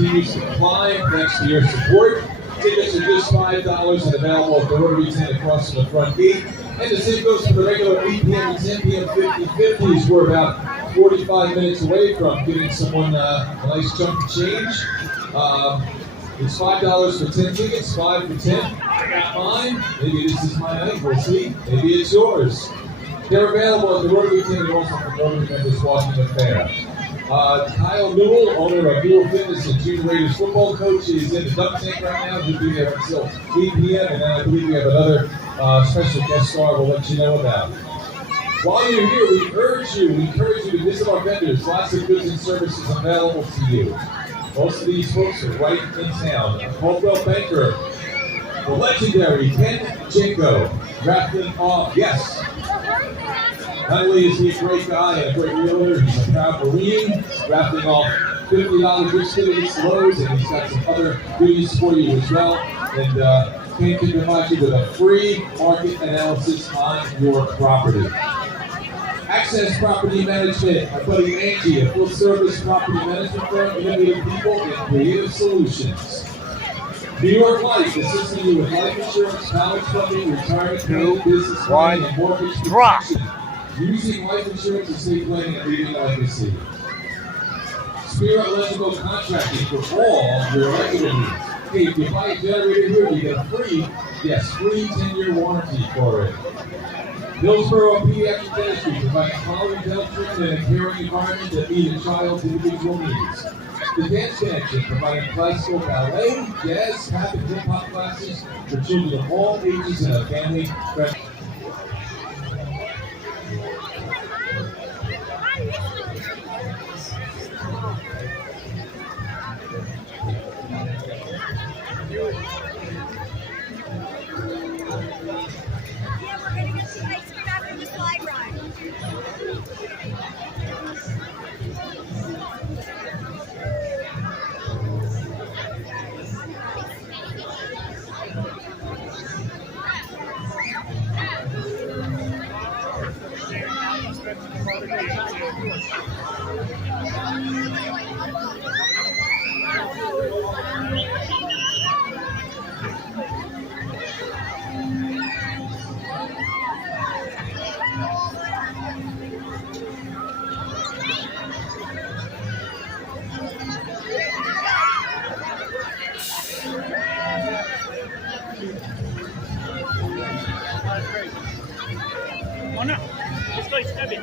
continues to climb thanks to your support. Tickets are just $5 and available at the Rotary tent across from the front gate. And the same goes for the regular 8 p.m. and 10 p.m. 50/50s. We're about 45 minutes away from giving someone a nice chunk of change. It's $5 for 10 tickets, 5 for 10. I got mine. Maybe this is my night. We'll see. Maybe it's yours. They're available at the Rotary tent and also for Rotary members watching the fair. Kyle Newell, owner of Newell Fitness and Junior Raiders football coach, is in the duck tank right now. He'll be there until 8 p.m. And then I believe we have another special guest star we'll let you know about. While you're here, we encourage you to visit our vendors. Lots of goods and services available to you. Most of these folks are right in town. Caldwell Banker, the legendary Ken Janko, drafting off, yes. Not only is he a great guy and a great realtor, he's a proud Marine, drafting off $50 gift certificates to Lowe's, and he's got some other goodies for you as well. And Ken can provide you with a free market analysis on your property. Access Property Management, my buddy Angie, a full-service property management firm, innovative people, and creative solutions. New York Life, assisting you with life insurance, college funding, retirement planning, business planning, and mortgage protection. Using life insurance, estate planning, and leaving a legacy. Spirit Electrical Contracting for all your electrical needs. Hey, if you buy a generator here, you get a free 10-year warranty for it. Hillsborough Pediatric Dentistry, providing quality dental treatment and a caring environment that meet a child's individual needs. The Dance Connection, providing classical ballet, jazz, tap, and hip-hop classes for children of all ages and a family-friendly. Oh no, this guy's heavy.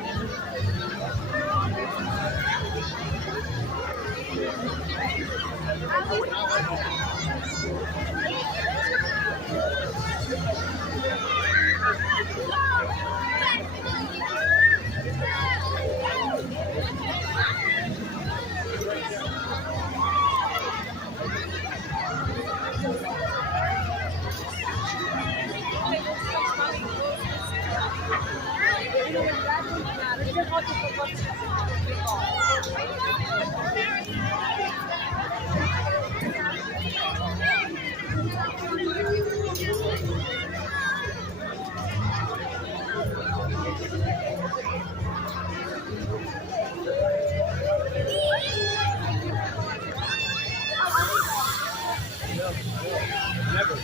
Never.